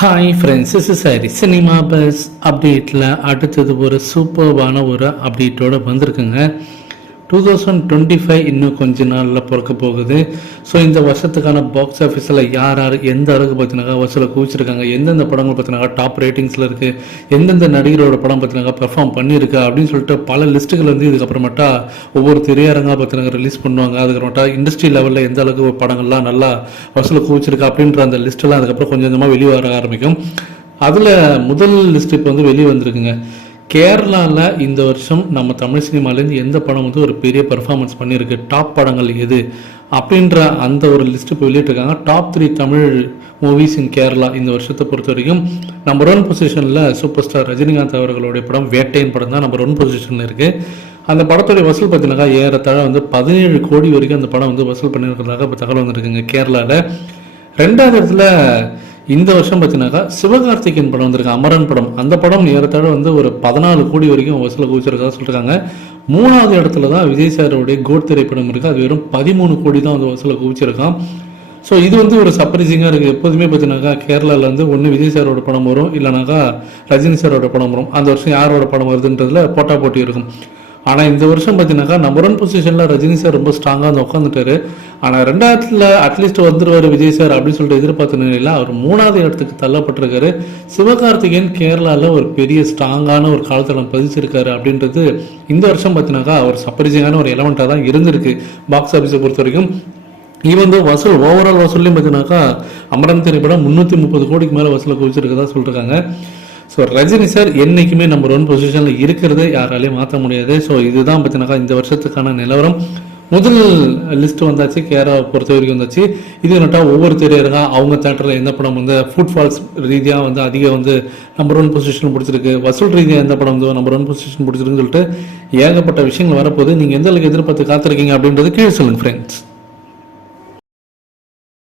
Hi friends is sorry cinema buzz அப்டேட்டில் அடுத்தது ஒரு சூப்பர்வான ஒரு அப்டேட்டோட வந்திருக்குங்க. டூ தௌசண்ட் டுவெண்ட்டி ஃபைவ் இன்னும் கொஞ்ச நாளில் பிறக்க போகுது. ஸோ இந்த வருஷத்துக்கான பாக்ஸ் ஆஃபீஸில் யார் யார் எந்த அளவுக்கு பார்த்தீங்கன்னா வசூலை குவிச்சிருக்காங்க எந்தெந்த படங்கள் பார்த்தீங்கன்னா டாப் ரேட்டிங்ஸில் இருக்குது எந்தெந்த நடிகரோட படம் பார்த்தீங்கன்னா பெர்ஃபார்ம் பண்ணியிருக்கு அப்படின்னு சொல்லிட்டு பல லிஸ்ட்டுகள் வந்து இதுக்கப்புறமேட்டா ஒவ்வொரு திரையரங்காக பார்த்தீங்கன்னா ரிலீஸ் பண்ணுவாங்க. அதுக்கப்புறமேட்டா இண்டஸ்ட்ரி லெவலில் எந்த அளவுக்கு படங்கள்லாம் நல்லா வசூலை குவிச்சிருக்கு அப்படின்ற அந்த லிஸ்ட்டெல்லாம் அதுக்கப்புறம் கொஞ்சம் கொஞ்சமாக வெளியே வர ஆரம்பிக்கும். அதில் முதல் லிஸ்ட் இப்போ வந்து வெளியே வந்திருக்குங்க கேரளாவில் இந்த வருஷம் நம்ம தமிழ் சினிமாலேருந்து எந்த படம் வந்து ஒரு பெரிய பெர்ஃபார்மன்ஸ் பண்ணியிருக்கு? டாப் படங்கள் எது? அப்படின்ற அந்த ஒரு லிஸ்ட் இப்போ வெளியிட்டிருக்காங்க. Top three Tamil movies in Kerala இந்த வருஷத்தை பொறுத்த வரைக்கும் நம்பர் ஒன் பொசிஷனில் சூப்பர் ஸ்டார் ரஜினிகாந்த் அவர்களுடைய படம் வேட்டையின் படம் தான் நம்பர் ஒன் பொசிஷனில் இருக்குது அந்த படத்துடைய வசூல் பார்த்தீங்கன்னா ஏறத்தாழ வந்து பதினேழு கோடி வரைக்கும் அந்த படம் வந்து வசூல் பண்ணியிருக்கிறதாக இப்போ தகவல் வந்திருக்குங்க கேரளாவில் ரெண்டாவது இடத்துல இந்த வருஷம் பார்த்தீங்கன்னாக்கா சிவகார்த்திகேயன் படம் வந்திருக்கு அமரன் படம். அந்த படம் ஏறத்தாழ வந்து ஒரு பதினாலு கோடி வரைக்கும் வசூல குவிச்சிருக்கா சொல்லியிருக்காங்க மூணாவது இடத்துல தான் விஜய் சாரோடைய கோட் திரைப்படம் இருக்குது அது வெறும் பதிமூணு கோடி தான் வந்து வசூல குவிச்சிருக்கான். ஸோ இது வந்து ஒரு சர்ப்ரைசிங்காக இருக்குது எப்போதுமே பார்த்தீங்கன்னாக்கா கேரளாவில் வந்து ஒன்று விஜய் சாரோட படம் வரும் இல்லைனாக்கா ரஜினி சாரோட படம் வரும். அந்த வருஷம் யாரோட படம் வருதுன்றதுல போட்டா போட்டி இருக்கும். ஆனால் இந்த வருஷம் பார்த்தீங்கன்னாக்கா நம்பர் ஒன் பொசிஷனில் ரஜினி சார் ரொம்ப ஸ்ட்ராங்காக வந்து உட்காந்துட்டாரு ஆனால் ரெண்டாயிரத்தில் அட்லீஸ்ட் வந்துடுவார் விஜய் சார் அப்படின்னு சொல்லிட்டு எதிர்பார்த்த நிலையில் அவர் மூணாவது இடத்துக்கு தள்ளப்பட்டிருக்காரு. சிவகார்த்திகேயன் கேரளாவில் ஒரு பெரிய ஸ்ட்ராங்கான ஒரு காலத்தளம் பதிச்சிருக்காரு அப்படின்றது இந்த வருஷம் பார்த்தீங்கன்னாக்கா அவர் சப்பரிஜிங்கான ஒரு எலமெண்ட்டாக தான் இருந்திருக்கு. பாக்ஸ் ஆஃபீஸை பொறுத்த வரைக்கும். ஈவன் தோ வசூல் ஓவரால் வசூல்லையும் பார்த்தீங்கன்னாக்கா அமரன் திரைப்படம் முந்நூற்றி முப்பது கோடிக்கு மேலே வசூலை குவிச்சிருக்கதா சொல்லியிருக்காங்க ஸோ ரஜினி சார் என்றைக்குமே நம்பர் ஒன் பொசிஷனில் இருக்கிறது யாராலையும் மாற்ற முடியாது. ஸோ இதுதான் பார்த்தீங்கன்னாக்கா இந்த வருஷத்துக்கான நிலவரம். முதல் லிஸ்ட் வந்தாச்சு கேரளாவை பொறுத்த வரைக்கும் வந்தாச்சு. இது நட்டா ஒவ்வொரு திரையரங்கா அவங்க தேட்டரில் எந்த படம் வந்து ஃபுட் ஃபால்ஸ் ரீதியாக வந்து அதிகம் வந்து நம்பர் ஒன் பொசிஷன் பிடிச்சிருக்கு. வசூல் ரீதியாக எந்த படம் வந்து நம்பர் ஒன் பொசிஷன் பிடிச்சிருக்குன்னு சொல்லிட்டு ஏகப்பட்ட விஷயங்கள் வரப்போது நீங்கள் எந்த அளவுக்கு எதிர்பார்த்து காத்திருக்கீங்க அப்படின்றது கீழே சொல்லுங்கள் ஃப்ரெண்ட்ஸ்